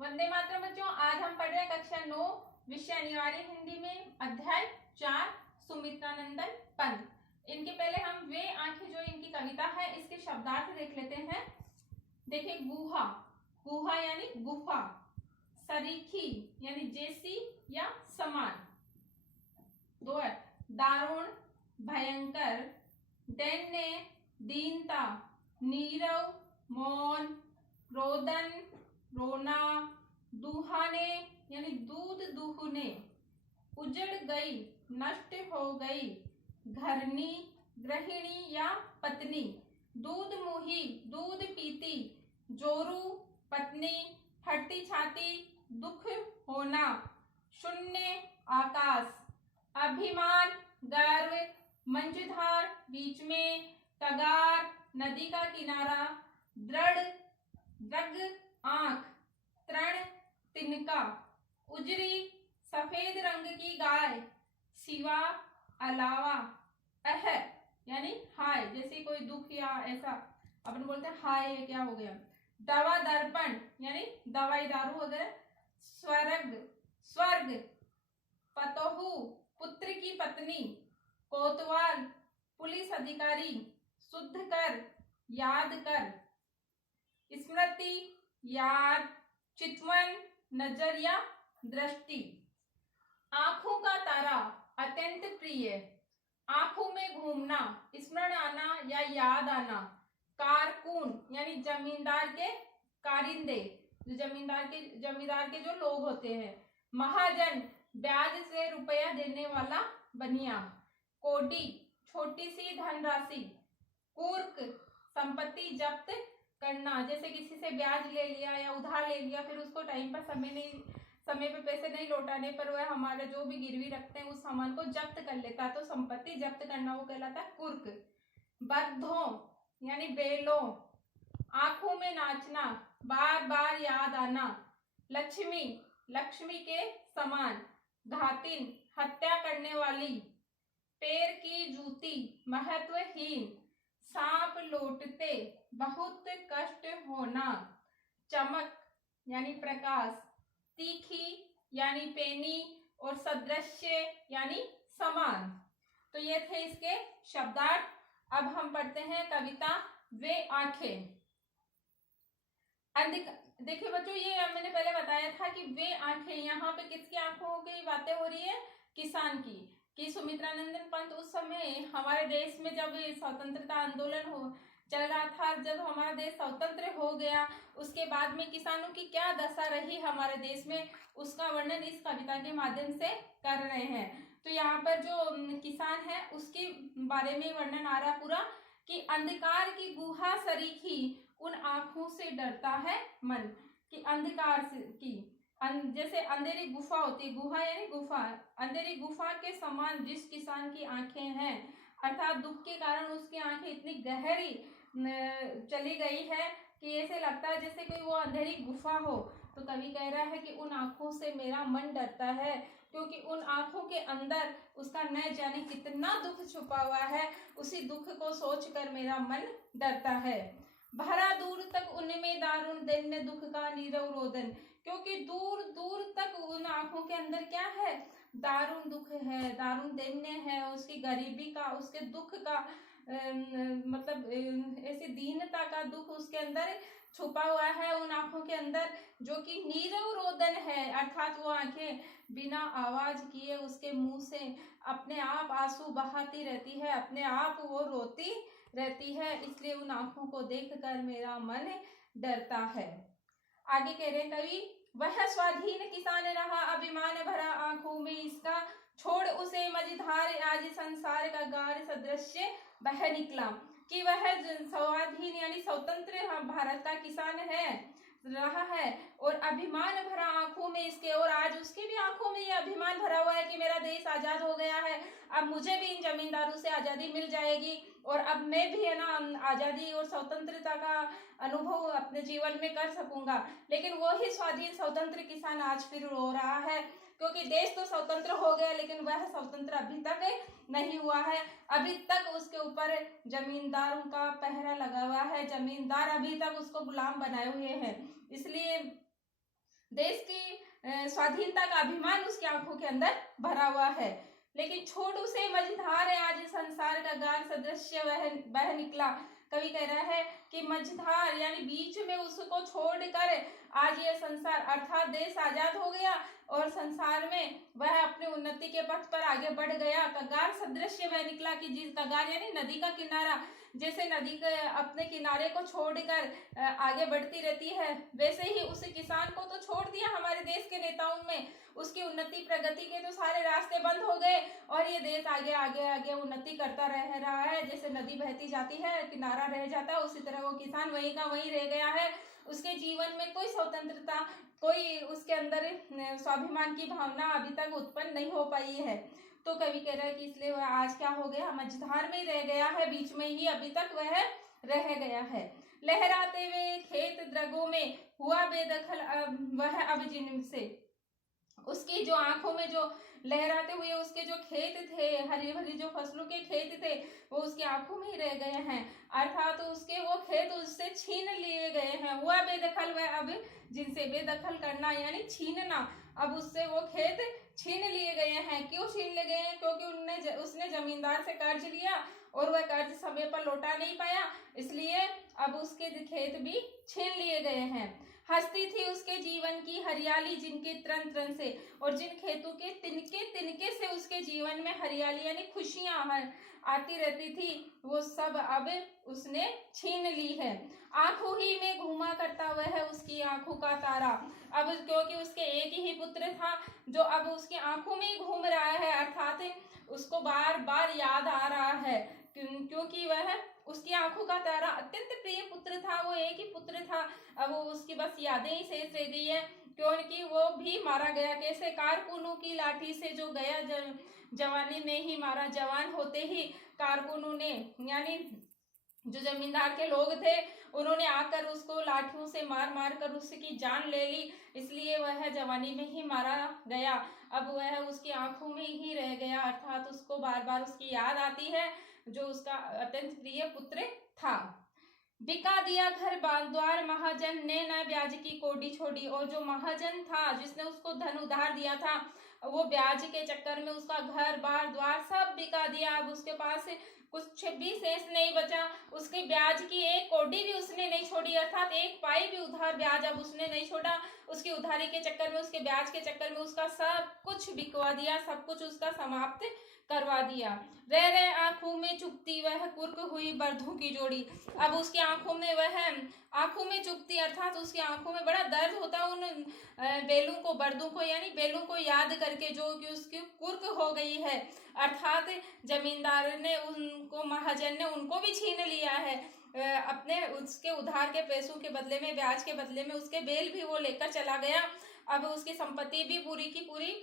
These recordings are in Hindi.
वंदे मातरम बच्चों, आज हम पढ़ रहे हैं कक्षा 9 विषय अनिवार्य हिंदी में अध्याय 4 सुमित्रानंदन पंत। इनके पहले हम वे आंखें जो इनकी कविता है इसके शब्दार्थ देख लेते हैं। देखिए, गुहा, गुहा यानी गुफा, सरीखी यानी जैसी या समान, दो है दारुण, भयंकर, दैन्य, दीनता, नीरव, मौन, रोदन, रोना, दुहाने यानी दूध दुहने, उजड़ गई, नष्ट हो गई, घरनी, गृहिणी या पत्नी, दूध मुही, दूध पीती, जोरू, पत्नी, फटती छाती, दुख होना, शून्य, आकाश, अभिमान, गर्व, मंझधार, बीच में, कगार, नदी का किनारा, दृढ़, दृग, आंख, तृण, तिनका, उजरी, सफेद रंग की गाय, सिवा, अलावा, अह यानी हाय, जैसे कोई दुख या ऐसा अपन बोलते हैं हाय क्या हो गया, दवा, दर्पण यानी दवाई दारू वगैरह, स्वर्ग, स्वर्ग, पतोहू, पुत्र की पत्नी, कोतवाल, पुलिस अधिकारी, शुद्ध कर, याद कर, स्मृति, याद, चितवन, नजर या दृष्टि, आंखों का तारा, अत्यंत प्रिय, आंखों में घूमना, स्मरण आना या याद आना, कारकुन यानी जमींदार के कारिंदे, जो जमींदार के जो लोग होते हैं, महाजन, ब्याज से रुपया देने वाला बनिया, कोडी, छोटी सी धनराशि, कुर्क, संपत्ति जब्त करना, जैसे किसी से ब्याज ले लिया या उधार ले लिया, फिर उसको टाइम पर समय पे पैसे नहीं लौटाने पर वह हमारे जो भी गिरवी रखते हैं उस सामान को जब्त कर लेता, तो संपत्ति जब्त करना वो कहलाता है कुर्क। बद्धों यानी बेलों, आंखों में नाचना, बार बार याद आना, लक्ष्मी, लक्ष्मी के समान, घातिन, हत्या करने वाली, पैर की जूती, महत्वहीन, सांप लौटते, बहुत कष्ट होना, चमक यानी प्रकाश, तीखी यानी पेनी और सदृश्य यानी समान। तो ये थे इसके शब्दार्थ। अब हम पढ़ते हैं कविता वे आंखें। देखिए बच्चों, ये मैंने पहले बताया था कि वे आंखें, यहाँ पे किसकी आंखों की बातें हो रही है? किसान की। कि सुमित्रानंदन पंत उस समय हमारे देश में जब स्वतंत्रता आंदोलन चल रहा था, जब हमारा देश स्वतंत्र हो गया, उसके बाद में किसानों की क्या दशा रही हमारे देश में, उसका वर्णन इस कविता के माध्यम से कर रहे हैं। तो यहाँ पर जो किसान है उसके बारे में वर्णन आ रहा पूरा, कि अंधकार की गुहा सरीखी उन आंखों से डरता है मन, कि अंधकार से की जैसे अंधेरी गुफा होती है, गुहा यानी गुफा, अंधेरी गुफा के समान जिस किसान की आंखें हैं, अर्थात दुख के कारण उसकी आंखें इतनी गहरी चली गई है कि ऐसे लगता है जैसे कोई वो अंधेरी गुफा हो। तो कवि कह रहा है कि उन आंखों से मेरा मन डरता है, क्योंकि उन आंखों के अंदर उसका न जाने कितना दुख छुपा हुआ है, उसी दुख को सोचकर मेरा मन डरता है। भरा दूर तक उनमें दारुण दैन्य दुख का नीरव रोदन, क्योंकि दूर दूर तक उन आंखों के अंदर क्या है? दारुण दुख है, दारुण दैन्य है, उसकी गरीबी का, उसके दुख का मतलब ऐसी दीनता का दुख उसके अंदर छुपा हुआ है उन आंखों के अंदर, जो कि नीरव रोदन है, अर्थात वो आंखें बिना आवाज किए उसके मुंह से अपने आप आंसू बहाती रहती है, अपने आप वो रोती रहती है, इसलिए उन आंखों को देखकर मेरा मन डरता है। आगे कह रहे कवि, वह स्वाधीन किसान रहा अभिमान भरा आंखों में इसका, छोड़ उसे मझधार आज संसार का गार सदृश्य बह निकला, कि वह स्वाधीन यानी स्वतंत्र भारत का किसान है, रहा है, और अभिमान भरा आंखों में इसके, और आज उसके भी आंखों में ये अभिमान भरा हुआ है कि मेरा देश आजाद हो गया है, अब मुझे भी इन जमींदारों से आजादी मिल जाएगी, और अब मैं भी है ना आजादी और स्वतंत्रता का अनुभव अपने जीवन में कर सकूंगा। लेकिन वो ही स्वाधीन स्वतंत्र किसान आज फिर रो रहा है, क्योंकि देश तो स्वतंत्र हो गया लेकिन वह स्वतंत्र अभी तक नहीं हुआ है, अभी तक उसके ऊपर जमींदारों का पहरा लगा हुआ है, जमींदार अभी तक उसको गुलाम बनाए हुए हैं। इसलिए देश की स्वाधीनता का अभिमान उसकी आंखों के अंदर भरा हुआ है। लेकिन छोटू से मझधार है आज संसार का गार सदृश्य वह निकला। कवि कह रहा है कि मझधार यानी बीच में उसको छोड़कर आज ये संसार अर्थात देश आजाद हो गया और संसार में वह अपनी उन्नति के पथ पर आगे बढ़ गया। कगार सदृश्य वह निकला कि जिस कगार यानी नदी का किनारा, जैसे नदी के अपने किनारे को छोड़कर आगे बढ़ती रहती है, वैसे ही उस किसान को तो छोड़ दिया हमारे देश के नेताओं में, उसकी उन्नति प्रगति के तो सारे रास्ते बंद हो गए और ये देश आगे आगे आगे उन्नति करता रह रहा है। जैसे नदी बहती जाती है किनारा रह जाता है, उसी तरह वो किसान वहीं का वहीं रह गया है। उसके जीवन में कोई स्वतंत्रता, कोई उसके अंदर स्वाभिमान की भावना अभी तक उत्पन्न नहीं हो पाई है। तो कवि कह रहा है कि इसलिए वह आज क्या हो गया, मझधार में रह गया है, बीच में ही अभी तक वह रह गया है। लहराते हुए खेत द्रगों में हुआ बेदखल वह अब जिनसे, उसकी जो आंखों में जो लहराते हुए उसके जो खेत थे, हरी भरी जो फसलों के खेत थे, वो उसकी आंखों में ही रह गए हैं। अर्थात तो उसके वो खेत उससे छीन लिए गए हैं। हुआ बेदखल वह अब जिनसे, बेदखल करना यानी छीनना, अब उससे वो खेत छीन लिए गए हैं। क्यों छीन लिए गए हैं? क्योंकि उसने जमींदार से कर्ज लिया और वह कर्ज समय पर लौटा नहीं पाया, इसलिए अब उसके खेत भी छीन लिए गए हैं। हंसती थी उसके जीवन की हरियाली जिनके त्रन त्रन से, और जिन खेतों के तिनके तिनके से उसके जीवन में हरियाली यानी खुशियां आती रहती थी, वो सब अब उसने छीन ली है। आंखों ही में घूमा करता वह है उसकी आंखों का तारा, अब क्योंकि उसके एक ही पुत्र था जो अब उसकी आंखों में ही घूम रहा है, अर्थात उसको बार बार याद आ रहा है, क्योंकि वह उसकी आंखों का तारा अत्यंत प्रिय पुत्र था, वो एक ही पुत्र था। अब वो उसकी बस यादें ही शेष रह गई है, क्योंकि वो भी मारा गया। कैसे? कारकुनों की लाठी से जो गया जवानी में ही मारा, जवान होते ही कारकुनों ने यानी जो जमींदार के लोग थे उन्होंने आकर उसको लाठियों से मार मार कर उसकी जान ले ली, इसलिए वह जवानी में ही मारा गया। अब वह उसकी आंखों में ही रह गया, अर्थात उसको बार बार उसकी याद आती है जो उसका अत्यंत प्रिय पुत्र था। बिका दिया घर बार द्वार महाजन ने न ब्याज की कोडी छोड़ी, और जो महाजन था जिसने उसको धन उधार दिया था, वो ब्याज के चक्कर में उसका घर बार द्वार सब बिका दिया। अब उसके पास कुछ भी शेष नहीं बचा, उसके ब्याज की एक कोडी भी उसने नहीं छोड़ी, अर्थात एक पाई भी उधार ब्याज अब उसने नहीं छोड़ा। उसकी उधारी के चक्कर में, उसके ब्याज के चक्कर में उसका सब कुछ बिकवा दिया, सब कुछ उसका समाप्त करवा दिया। रह रहे आंखों में चुपती वह कुर्क हुई बर्धों की जोड़ी, अब उसकी आंखों में वह आंखों में चुपती, अर्थात उसकी आंखों में बड़ा दर्द होता उन बेलों को, बर्दों को यानी बेलों को याद करके, जो कि उसकी कुर्क हो गई है, अर्थात जमींदार ने उनको, महाजन ने उनको भी छीन लिया है अपने उसके उधार के पैसों के बदले में, ब्याज के बदले में उसके बेल भी वो लेकर चला गया। अब उसकी संपत्ति भी पूरी की पूरी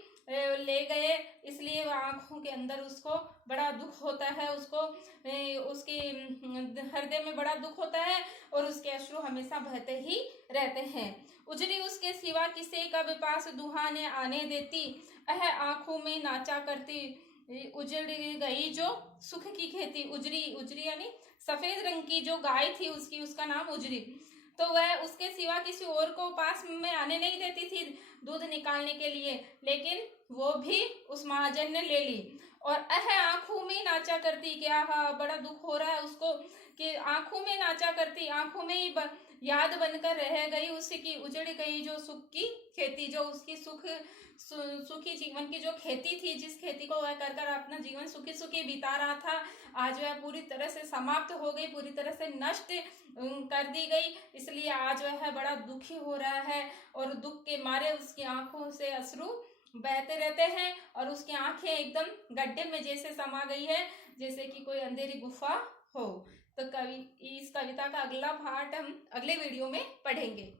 ले गए, इसलिए वह आंखों के अंदर उसको बड़ा दुख होता है, उसको उसकी हृदय में बड़ा दुख होता है और उसके अश्रु हमेशा बहते ही रहते हैं। उजरी उसके सिवा किसे कब पास दुहाने आने देती, अह आंखों में नाचा करती, उजड़ी गई जो सुख की खेती। उजरी, उजरी यानी सफेद रंग की जो गाय थी उसकी, उसका नाम उजरी, तो वह उसके सिवा किसी और को पास में आने नहीं देती थी दूध निकालने के लिए, लेकिन वो भी उस महाजन ने ले ली। और आंखों में नाचा करती, क्या हाँ बड़ा दुख हो रहा है उसको कि आंखों में नाचा करती, आंखों में ही याद बनकर रह गई उसकी उजड़ गई जो सुख की खेती, जो उसकी सुखी जीवन की जो खेती थी, जिस खेती को वह कर अपना जीवन सुखी सुखी बिता रहा था, आज वह पूरी तरह से समाप्त हो गई, पूरी तरह से नष्ट कर दी गई। इसलिए आज वह बड़ा दुखी हो रहा है और दुख के मारे उसकी आंखों से अश्रु बहते रहते हैं और उसकी आंखें एकदम गड्ढे में जैसे समा गई है, जैसे कि कोई अंधेरी गुफा हो। तो इस कविता का अगला पार्ट हम अगले वीडियो में पढ़ेंगे।